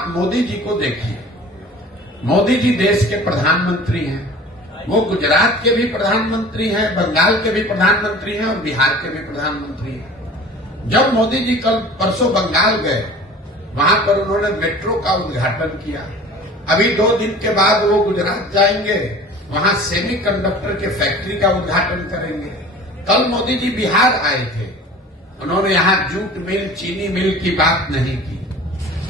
आप मोदी जी को देखिए, मोदी जी देश के प्रधानमंत्री हैं, वो गुजरात के भी प्रधानमंत्री हैं, बंगाल के भी प्रधानमंत्री हैं और बिहार के भी प्रधानमंत्री हैं। जब मोदी जी कल परसों बंगाल गए, वहां पर उन्होंने मेट्रो का उद्घाटन किया। अभी 2 दिन के बाद वो गुजरात जाएंगे, वहां सेमीकंडक्टर के फैक्ट्री का उद्घाटन करेंगे। कल मोदी जी बिहार आए थे, उन्होंने यहाँ जूट मिल, चीनी मिल की बात नहीं की।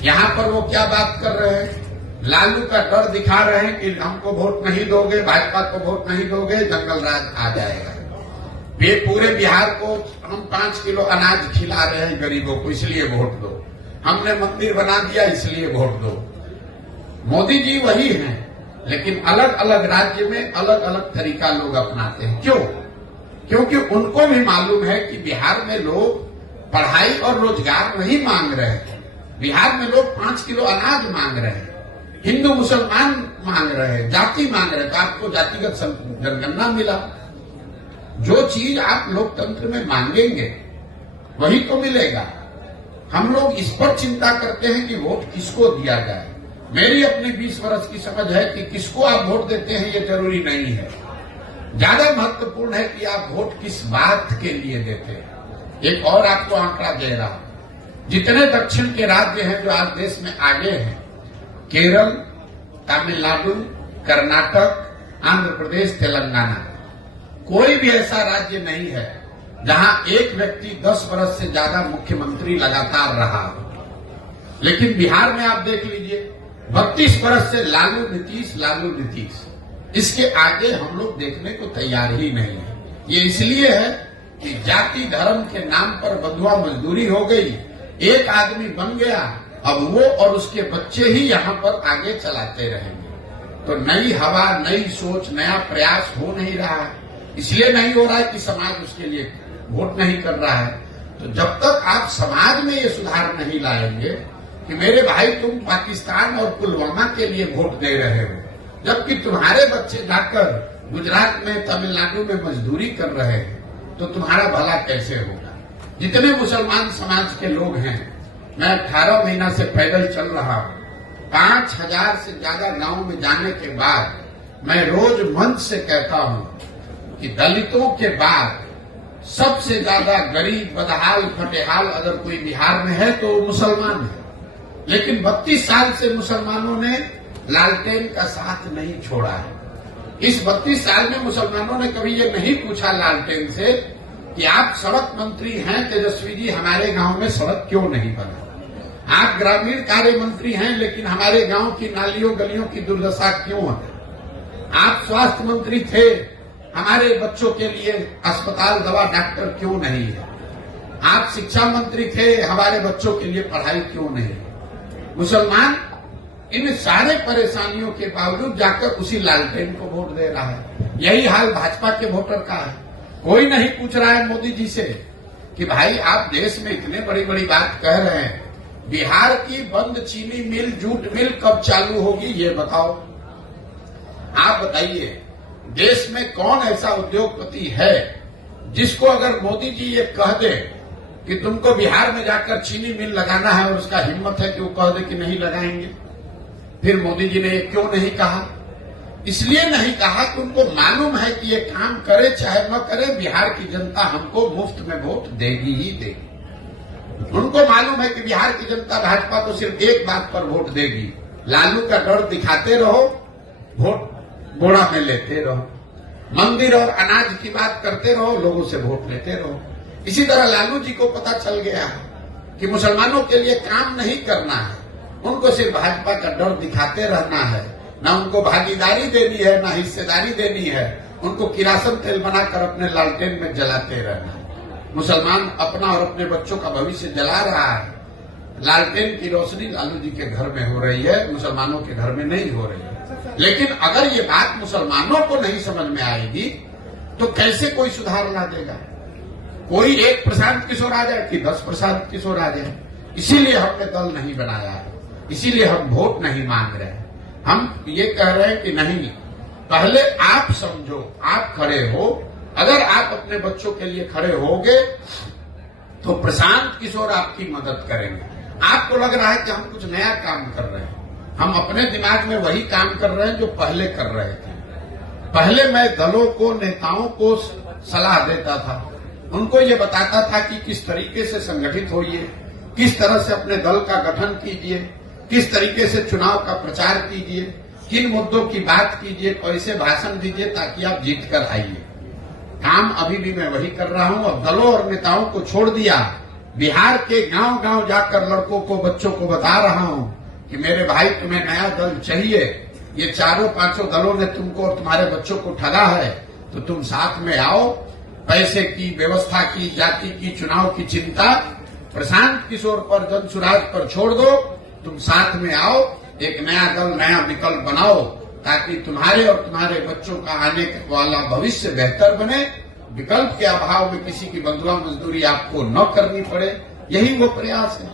यहाँ पर वो क्या बात कर रहे हैं? लालू का डर दिखा रहे हैं कि हमको वोट नहीं दोगे, भाजपा को वोट नहीं दोगे, जंगल राज आ जाएगा। ये पूरे बिहार को हम 5 किलो अनाज खिला रहे हैं गरीबों को, इसलिए वोट दो। हमने मंदिर बना दिया, इसलिए वोट दो। मोदी जी वही हैं, लेकिन अलग अलग राज्य में अलग अलग तरीका लोग अपनाते हैं। क्यों? क्योंकि उनको भी मालूम है कि बिहार में लोग पढ़ाई और रोजगार नहीं मांग रहे हैं। बिहार में लोग 5 किलो अनाज मांग रहे हैं, हिंदू मुसलमान मांग रहे हैं, जाति मांग रहे हैं। तो आपको जातिगत जनगणना मिला। जो चीज आप लोकतंत्र में मांगेंगे वही तो मिलेगा। हम लोग इस पर चिंता करते हैं कि वोट किसको दिया जाए। मेरी अपनी 20 वर्ष की समझ है कि किसको आप वोट देते हैं ये जरूरी नहीं है। ज्यादा महत्वपूर्ण है कि आप वोट किस बात के लिए देते हैं। एक और आपको आंकड़ा दे रहा हूं, जितने दक्षिण के राज्य हैं जो आज देश में आगे हैं, केरल, तमिलनाडु, कर्नाटक, आंध्र प्रदेश, तेलंगाना, कोई भी ऐसा राज्य नहीं है जहां एक व्यक्ति 10 वर्ष से ज्यादा मुख्यमंत्री लगातार रहा हो। लेकिन बिहार में आप देख लीजिए, 32 वर्ष से लालू नीतीश, इसके आगे हम लोग देखने को तैयार ही नहीं है। ये इसलिए है कि जाति धर्म के नाम पर बंधुआ मजदूरी हो गई। एक आदमी बन गया, अब वो और उसके बच्चे ही यहाँ पर आगे चलाते रहेंगे। तो नई हवा, नई सोच, नया प्रयास हो नहीं रहा है। इसलिए नहीं हो रहा है कि समाज उसके लिए वोट नहीं कर रहा है। तो जब तक आप समाज में ये सुधार नहीं लाएंगे कि मेरे भाई तुम पाकिस्तान और पुलवामा के लिए वोट दे रहे हो, जबकि तुम्हारे बच्चे जाकर गुजरात में, तमिलनाडु में मजदूरी कर रहे हैं, तो तुम्हारा भला कैसे होगा? जितने मुसलमान समाज के लोग हैं, मैं 18 महीना से पैदल चल रहा हूं। 5000 से ज्यादा गांव में जाने के बाद मैं रोज मंच से कहता हूं कि दलितों के बाद सबसे ज्यादा गरीब, बदहाल, फटेहाल अगर कोई बिहार में है तो मुसलमान है। लेकिन 32 साल से मुसलमानों ने लालटेन का साथ नहीं छोड़ा है। इस 32 साल में मुसलमानों ने कभी ये नहीं पूछा लालटेन से कि आप सड़क मंत्री हैं तेजस्वी जी, हमारे गांव में सड़क क्यों नहीं बना? आप ग्रामीण कार्य मंत्री हैं, लेकिन हमारे गांव की नालियों गलियों की दुर्दशा क्यों है? आप स्वास्थ्य मंत्री थे, हमारे बच्चों के लिए अस्पताल, दवा, डॉक्टर क्यों नहीं है? आप शिक्षा मंत्री थे, हमारे बच्चों के लिए पढ़ाई क्यों नहीं? मुसलमान इन सारे परेशानियों के बावजूद जाकर उसी लालटेन को वोट दे रहा है। यही हाल भाजपा के वोटर का है। कोई नहीं पूछ रहा है मोदी जी से कि भाई आप देश में इतने बड़ी बड़ी बात कह रहे हैं, बिहार की बंद चीनी मिल, जूट मिल कब चालू होगी ये बताओ। आप बताइए, देश में कौन ऐसा उद्योगपति है जिसको अगर मोदी जी ये कह दे कि तुमको बिहार में जाकर चीनी मिल लगाना है और उसका हिम्मत है कि वो कह दे कि नहीं लगाएंगे? फिर मोदी जी ने ये क्यों नहीं कहा? इसलिए नहीं कहा कि उनको मालूम है कि ये काम करे चाहे न करे, बिहार की जनता हमको मुफ्त में वोट देगी ही देगी। उनको मालूम है कि बिहार की जनता भाजपा को सिर्फ एक बात पर वोट देगी, लालू का डर दिखाते रहो, वोट बोड़ा में लेते रहो, मंदिर और अनाज की बात करते रहो, लोगों से वोट लेते रहो। इसी तरह लालू जी को पता चल गया है कि मुसलमानों के लिए काम नहीं करना है, उनको सिर्फ भाजपा का डर दिखाते रहना है। ना उनको भागीदारी देनी है, ना हिस्सेदारी देनी है, उनको किरासन तेल बनाकर अपने लालटेन में जलाते रहना है। मुसलमान अपना और अपने बच्चों का भविष्य जला रहा है। लालटेन की रोशनी लालू जी के घर में हो रही है, मुसलमानों के घर में नहीं हो रही है। लेकिन अगर ये बात मुसलमानों को नहीं समझ में आएगी तो कैसे कोई सुधार ला देगा? कोई एक प्रशांत किशोर आ जाए कि 10 प्रशांत किशोर आ जाए। इसीलिए हमने दल नहीं बनाया है, इसीलिए हम वोट नहीं मांग रहे हैं। हम ये कह रहे हैं कि नहीं, पहले आप समझो, आप खड़े हो। अगर आप अपने बच्चों के लिए खड़े होगे तो प्रशांत किशोर आपकी मदद करेंगे। आपको लग रहा है कि हम कुछ नया काम कर रहे हैं। हम अपने दिमाग में वही काम कर रहे हैं जो पहले कर रहे थे। पहले मैं दलों को, नेताओं को सलाह देता था, उनको ये बताता था कि किस तरीके से संगठित होइए, किस तरह से अपने दल का गठन कीजिए, किस तरीके से चुनाव का प्रचार कीजिए, किन मुद्दों की बात कीजिए, कैसे भाषण दीजिए ताकि आप जीत कर आइए। काम अभी भी मैं वही कर रहा हूं। अब दलों और नेताओं को छोड़ दिया, बिहार के गांव गांव जाकर लड़कों को, बच्चों को बता रहा हूं कि मेरे भाई तुम्हें नया दल चाहिए, ये चारों पांचों दलों ने तुमको और तुम्हारे बच्चों को ठगा है, तो तुम साथ में आओ। पैसे की, व्यवस्था की, जाति की, चुनाव की चिंता प्रशांत किशोर पर, जनसुराज पर छोड़ दो। तुम साथ में आओ, एक नया दल, नया विकल्प बनाओ ताकि तुम्हारे और तुम्हारे बच्चों का आने वाला भविष्य बेहतर बने। विकल्प के अभाव में किसी की बंधुआ मजदूरी आपको न करनी पड़े, यही वो प्रयास है।